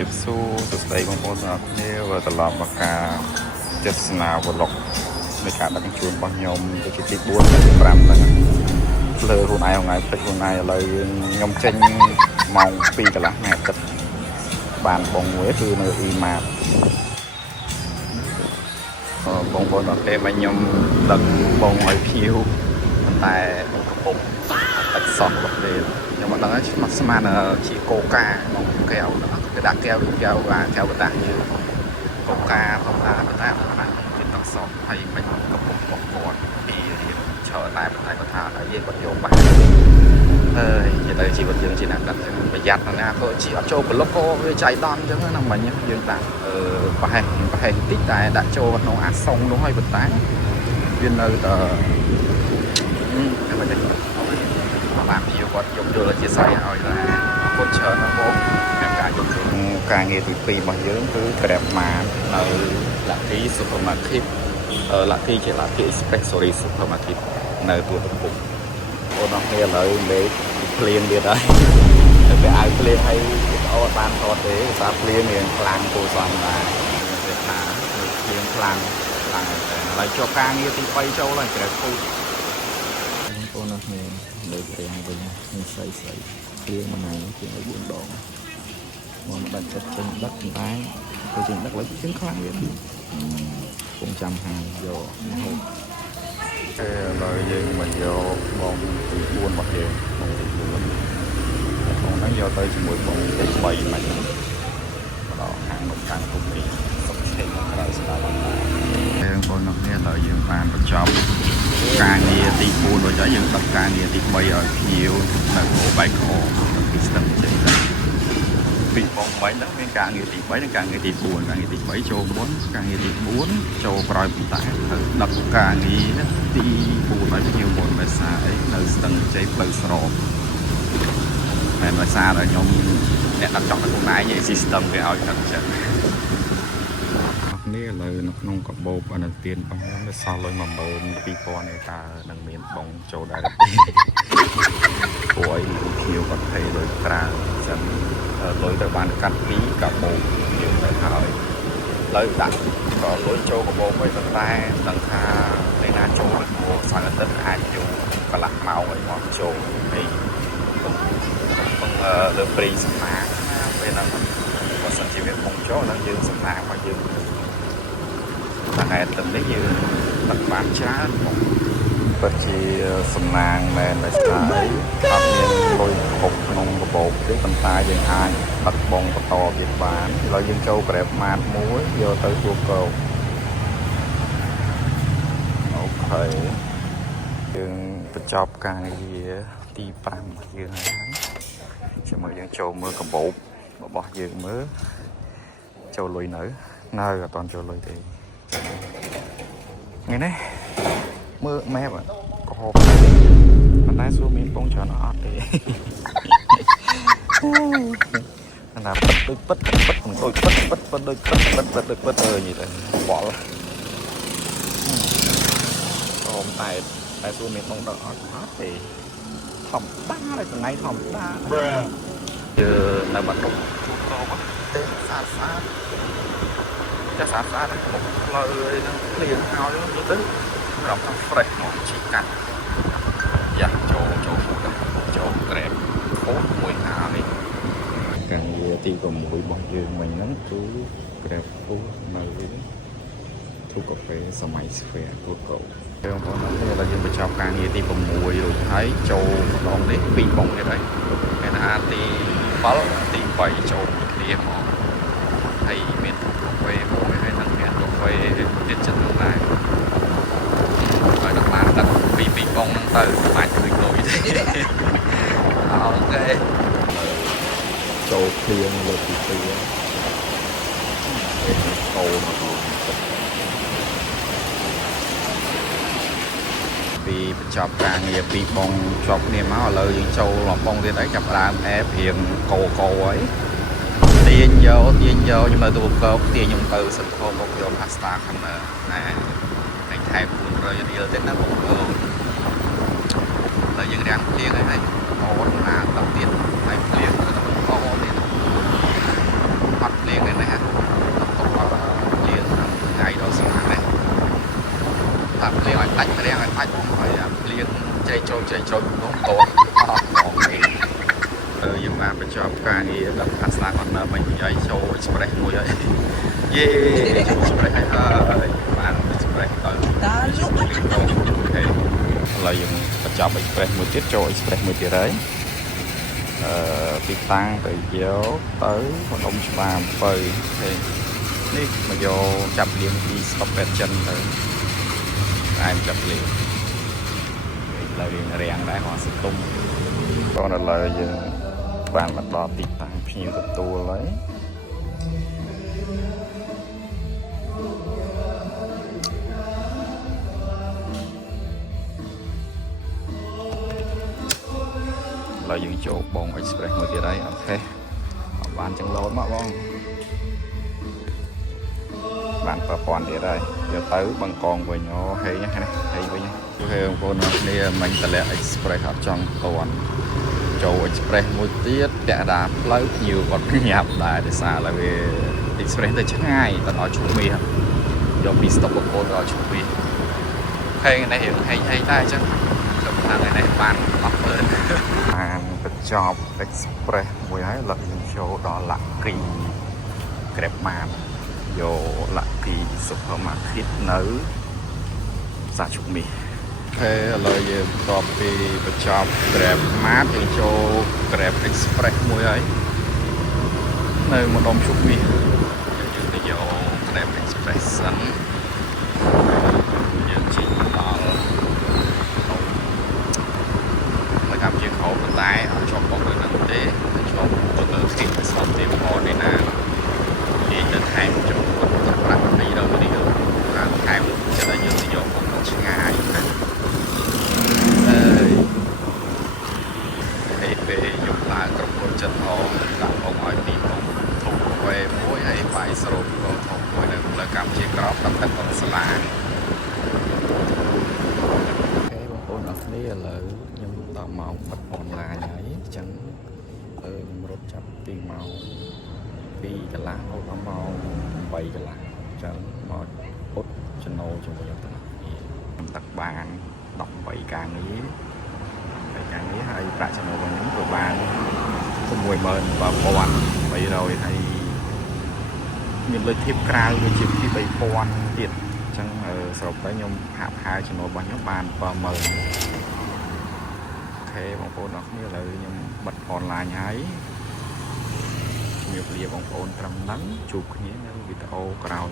ស៊ូសួស្តីបងប្អូនទាំងអស់គ្នាវិលត្រឡប់មកការទស្សនាវឡុកនៃការដឹកជញ្ជូនរបស់ខ្ញុំទៅជាទី4ទី5ហ្នឹងលើខ្លួនឯងថ្ងៃភ្លេចខ្លួនឯងឥឡូវខ្ញុំចេញម៉ោង2កន្លះថ្ងៃអាទិត្យបានបងមួយគឺនៅ E-Mart បងប្អូនអត់ទេមកខ្ញុំដឹកបងឲ្យភៀវប៉ុន្តែកំពុងទឹកសោះរបស់គេខ្ញុំមិនដឹងថាស្មានជាកូកាក្នុងកែវហ្នឹងគឺដាក់កែវកែវកតាស់យើងកូកាធម្មតាប៉ុន្តែបានជាទឹកសោះហើយមិនកំពុងបោះគាត់ពីរៀនឈរតែប៉ុន្តែគាត់ថាឲ្យយើងគាត់យកបានហើយនិយាយទៅជីវិតយើងជាអ្នកដឹកចឹងប្រយ័ត្នណាក៏ជីអត់ចូលប្លុកក៏វាចៃដន្យចឹងណាមិញយើងដាក់ប្រហែលបន្តិចតែដាក់ចូលក្នុងអាសុងនោះហើយប៉ុន្តែវានៅតែមិនដឹងបានភៀវគាត់យកយល់អធិស្ឋានឲ្យដែរអរគុណច្រើនណាស់បងក្នុងការយកចូលការងារទី2របស់យើងគឺ Grab Mart នៅ Lucky Supermarket Lucky ជា Lucky Express Supermarket នៅទួលទំពុកអូនអរគ្នាឥឡូវលេខភ្លៀងទៀតហើយតែវាឲ្យភ្លៀងឲ្យអូនបានថតទេសារភ្លៀងរៀងខ្លាំងគួរសមដែរគេថាភ្លៀងខ្លាំងតែឥឡូវចូលការងារទី3ចូលហើយ Grab Food បងប្អូនអរគ្នាលើករាំងវិញនេះស្អីភ្លៀងមួយថ្ងៃជាង4ដងមកដាច់ចិត្តចេញដឹកតែទៅចេញដឹកឡើយជាងខ្លាំងទៀតគង់ចាំហាងយកមកហូបឥឡូវយើងមកយកបងទី4របស់យើងបងទី4បងហ្នឹងយកទៅជាមួយបងទី3មិនដល់ហាងមកខាងគុំនេះសុខឆេងក្រៅស្ដាប់បានបងប្អូនអរគ្នាឥឡូវយើងបានបញ្ចប់ការងារទី4រួចហើយយើងដឹកការងារទី3ឲ្យភ្ញៀវនៅបែកខពីស្ទឹងចេញពីបងមិញហ្នឹងមានការងារទី3និងការងារទី4ការងារទី3ចូលមុនការងារទី4ចូលក្រោយប៉ុន្តែត្រូវដឹកការងារទី4ឲ្យភ្ញៀវមុនភាសាអីនៅស្ទឹងចេញផ្លូវស្រោបតែភាសាដល់ខ្ញុំអ្នកដឹកចង់ទៅខ្លួនឯងឯ system គេឲ្យដឹកចឹងនេះឥឡូវនៅក្នុងកាបូបអនុទានរបស់ខ្ញុំវាសល់លុយ12000នេះតើនឹងមានបងចូលដែរទេព្រោះឲ្យភ្ញៀវគាត់ភ័យលុយត្រាចឹងលុយទៅបានកាត់ពីកាបូបយើងទៅហើយឥឡូវដាក់ក៏លុយចូលកាបូបវិញប៉ុន្តែដឹងថាពេលណាចូលព្រោះសៅរ៍អាទិត្យអាចយកកន្លះម៉ោងឲ្យមកចូលហើយលើព្រីសំណាងពេលហ្នឹងបើសិនជាវាពុំចូលដល់យើងសំណាងមកយើងតែហេតុតែនេះយើងដឹកបានច្រើនបងពិតជាសំណាងមែនតែស្ដាយអត់មានលុយគ្រប់ក្នុងរបបទេប៉ុន្តែយើងអាចដឹកបងបន្តទៀតបានឥឡូវយើងចូល Grab Mart មួយយកទៅទូកោអូខេយើងបញ្ចប់ការងារទី5របស់យើងហើយជាមួយយើងចូលមើលកាបូបរបស់យើងមើលចូលលុយនៅអត់ទាន់ចូលលុយទេថ្ងៃនេះមើល map ក៏ហូបប៉ុន្តែសួរមានពងច្រើនអត់ទេអាដូចពិតដូចពិតអើយនិយាយទៅបល់អូតែសួរមានពងដល់អត់ទេធម្មតាតែថ្ងៃធម្មតាយើងនៅបាត់ទុកក្រោបទេស្អាតចាស់ស្អាតមកផ្លូវអីហ្នឹងភ្លៀងហើយទៅរំខាង fresh មកជីកាត់យ៉ាចូលចូល Grab Food មួយហើយការងារទី6របស់យើងមិញហ្នឹងគឺ Grab Food នៅទូកាហ្វេសម័យ Square ទូកោបងប្អូនឥឡូវយើងបញ្ចប់ការងារទី6រួចហើយចូលម្ដងនេះ2បងទៀតហើយមានអាទី7ទី8ចូលគ្នាមកហើយមានកាហ្វេមួយហើយនឹងមានកាហ្វេទៀតចិត្តហ្នឹងដែរហើយដល់បានដឹកពីបងហ្នឹងទៅបាច់ឃើញលុយទេអូខេចូលភ្លៀងលើកទី2កោមកពីបញ្ចប់ការងារពីបងជាប់គ្នាមកឥឡូវយើងចូលលំបងទៀតអីចាប់ដើមអេបរៀងកោហើយទាញយកខ្ញុំនៅទូកោទាញខ្ញុំទៅសិនធំមកយក pasta ខាងណាតែថែម400រៀលទៀតណាបងប្អូនហើយយើងរាំងភ្លៀងហើយអូនណាដល់ទៀតហើយភ្លៀងទៅបន្តទៀតអត់ ដាច់រាំងឲ្យដាច់ហើយលៀងចៃចូលនោះតោះអស់បងយើងបានបញ្ចប់ការងារដល់ខាងស្លាកគាត់នៅមិននិយាយចូល express មួយហើយយេ express ហើយបាន express ដល់ចូលលីងអូខេឥឡូវយើងបញ្ចប់ express មួយទៀតចូល express មួយទៀតហើយទីតាំងទៅយកទៅម្ដុំច្បារអំពៅនេះមកយកចាប់លៀងពី stop ពេទ្យចិនទៅតែចាប់លៀងឥឡូវយើងរាំងដែរគាត់សតុំcònឥឡូវយើងបានមកដល់ទីតាំងភ្ញៀវទទួលហើយឥឡូវយើងចូលបង express មួយទៀតហើយអូខេបានចឹងលោតមកបងបានប្រព័ន្ធទៀតហើយយកទៅបង្កងវិញអូហេណាហេវិញហេបងប្អូនអរគ្នាមិញតម្លាក់ express អត់ចង់តន់ចូល express មួយទៀតតាក់ដាផ្លូវភ្ញៀវគាត់ញាប់ដែរដោយសារឡើយវា express ទៅឆ្ងាយទៅដល់ឈុំមាសយកពី stop បកូនដល់ឈុំមាសហេនេះរឿងហេដែរអញ្ចឹងទៅខាងនេះបានអស់មើលបានបញ្ចប់ express មួយហើយឥឡូវយើងចូលដល់ Lucky Grab បានយក Lucky Supermarket នៅសាឈុំមាសឥឡូវយើងបន្ទាប់ពីបញ្ចប់ Grab Mart យើងចូល Grab Express មួយហើយនៅម្ដុំឈុំមាសយើងទៅយក Grab Express សិនយើងជិះដល់នៅខាងជើងហោប៉ុន្តែអត់ជាប់បងទៅនឹងទេតែជាប់ទៅលើទីស្ថិតទីបងនេះណានិយាយទៅថែមចូលគាត់ប្រាក់200រៀលតាមថែមចិត្តឲ្យយើងទៅយកបងឆ្ងាយណាពេលយកឡើងក្រុមហ៊ុនចិត្តអងដាក់អងឲ្យពីបងធំវេមួយហើយបាយស្រូបក៏ធំមួយនៅលើកម្ពុជាក្រោបតាមទឹកអនសាឡាអូខេបងប្អូនអរគ្នាឥឡូវខ្ញុំដល់ម៉ោងបិទអនឡាញហើយអញ្ចឹងខ្ញុំរត់ចាប់ពីម៉ោង2កន្លះរហូតដល់ម៉ោង8កន្លះអញ្ចឹងមកពុតចំណូលជាមួយខ្ញុំទាំងអស់ខ្ញុំតាក់បាន18ការងារហើយប្រាក់ចំណូលរបស់ខ្ញុំក៏បាន67300ហើយមានលុយធីបក្រៅដូចជាពី3000ទៀតអញ្ចឹងសរុបទៅខ្ញុំហាក់ហាចំណូលរបស់ខ្ញុំបាន70000អូខេបងប្អូនអរគ្នាឥឡូវខ្ញុំបិទអនឡាញហើយជំរាបលាបងប្អូនត្រឹមហ្នឹងជួបគ្នានៅវីដេអូក្រោយ